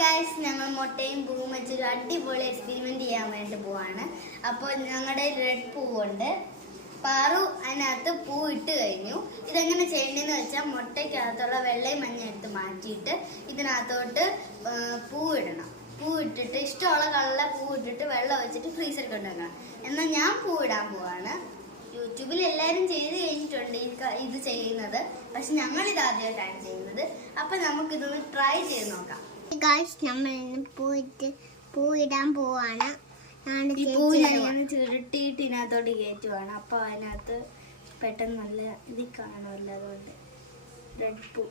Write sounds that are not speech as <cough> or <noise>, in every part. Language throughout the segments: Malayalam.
ഗൈസ് ഞങ്ങൾ മുട്ടയും പൂവും വെച്ചൊരു അടിപൊളി എക്സ്പെരിമെന്റ് ചെയ്യാൻ വേണ്ടി പോവാണ്. അപ്പോൾ ഞങ്ങളുടെ റെഡ് പൂവുണ്ട്. പാറു അതിനകത്ത് പൂ ഇട്ട് കഴിഞ്ഞു. ഇതെങ്ങനെ ചെയ്യേണ്ടതെന്ന് വെച്ചാൽ മുട്ടയ്ക്കകത്തുള്ള വെള്ളയും മഞ്ഞ എടുത്ത് മാറ്റിയിട്ട് ഇതിനകത്തോട്ട് പൂ ഇടണം. പൂ ഇട്ടിട്ട് ഇഷ്ടമുള്ള കളറിലെ പൂ ഇട്ടിട്ട് വെള്ളം വെച്ചിട്ട് ഫ്രീസറിൽ കൊണ്ടുവരണം. എന്നാൽ ഞാൻ പൂ ഇടാൻ പോവാണ്. യൂട്യൂബിൽ എല്ലാവരും ചെയ്ത് കഴിഞ്ഞിട്ടുണ്ട് ഇത് ചെയ്യുന്നത്. പക്ഷെ ഞങ്ങൾ ഇത് ആദ്യമായിട്ടാണ് ചെയ്യുന്നത്. അപ്പം നമുക്കിതൊന്ന് ട്രൈ ചെയ്ത് നോക്കാം. ഗായ്സ് നമ്മൾ ഇന്ന് പോയിട്ട് പൂയിടാൻ പോവാണ്. ഈ പൂ ചുരുട്ടിയിട്ട് ഇതിനകത്തോട്ട് കയറ്റുവാണ്. അപ്പൊ അതിനകത്ത് പെട്ടെന്ന് നല്ല ഇത് കാണുമല്ലോ അതുകൊണ്ട്. റെഡ് പൂ.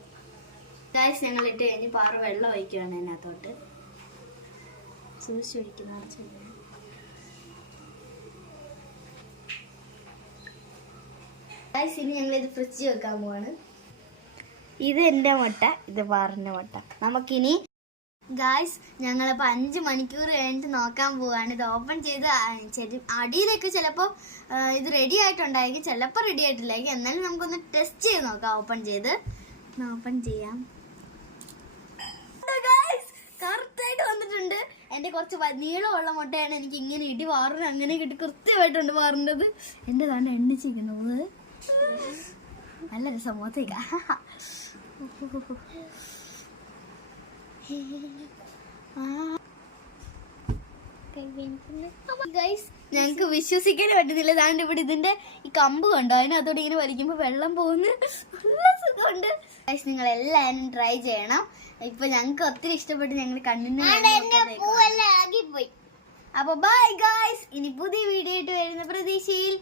ഗായ്സ് ഞങ്ങൾ ഇട്ട് കഴിഞ്ഞ് പാറ വെള്ളം ഒഴിക്കുവാണ് അതിനകത്തോട്ട് സൂക്ഷിച്ചൊഴിക്കുന്ന ഗായ്സ് ഇനി ഞങ്ങൾ ഇത് ഫ്രിഡ്ജ് വെക്കാൻ പോവാണ്. ഇത് എന്റെ മുട്ട ഇത് പാറിന്റെ മുട്ട. നമുക്കിനി ഗായ്സ് ഞങ്ങളിപ്പോൾ അഞ്ച് മണിക്കൂർ കഴിഞ്ഞിട്ട് നോക്കാൻ പോവാണ്. ഇത് ഓപ്പൺ ചെയ്ത് അടിയിലേക്ക് ചിലപ്പോൾ ഇത് റെഡി ആയിട്ടുണ്ടായിരിക്കും ചിലപ്പോൾ റെഡി ആയിട്ടില്ലായിരിക്കും. എന്നാലും നമുക്കൊന്ന് ടെസ്റ്റ് ചെയ്ത് നോക്കാം ഓപ്പൺ ചെയ്ത്. ഓപ്പൺ ചെയ്യാം. കറക്റ്റായിട്ട് വന്നിട്ടുണ്ട്. എന്റെ കുറച്ച് നീളമുള്ള മുട്ടയാണ് എനിക്ക് ഇങ്ങനെ ഇടി വാറിന് അങ്ങനെ കിട്ടി കൃത്യമായിട്ടുണ്ട് വാറിന്റെത് എന്റെ താണ്ട് എണ്ണിച്ചിരിക്കുന്നത് നല്ല രസം മുഖത്തേക്ക. <laughs> ഞങ്ങക്ക് വിശ്വസിക്കാൻ പറ്റുന്നില്ല. ഞാൻ ഇവിടെ ഇതിന്റെ ഈ കമ്പ് കണ്ടോ? അതിനകത്തോടെ ഇങ്ങനെ വലിക്കുമ്പോ വെള്ളം പോകുന്നു. നല്ല സുഖമുണ്ട്. നിങ്ങൾ എല്ലാവരും ട്രൈ ചെയ്യണം. ഇപ്പൊ ഞങ്ങൾക്ക് ഒത്തിരി ഇഷ്ടപ്പെട്ട് ഞങ്ങൾ കണ്ണിന് അപ്പൊ ബൈ ഗായ്സ് ഇനി പുതിയ വീഡിയോ ആയിട്ട് വരുന്ന പ്രതീക്ഷയിൽ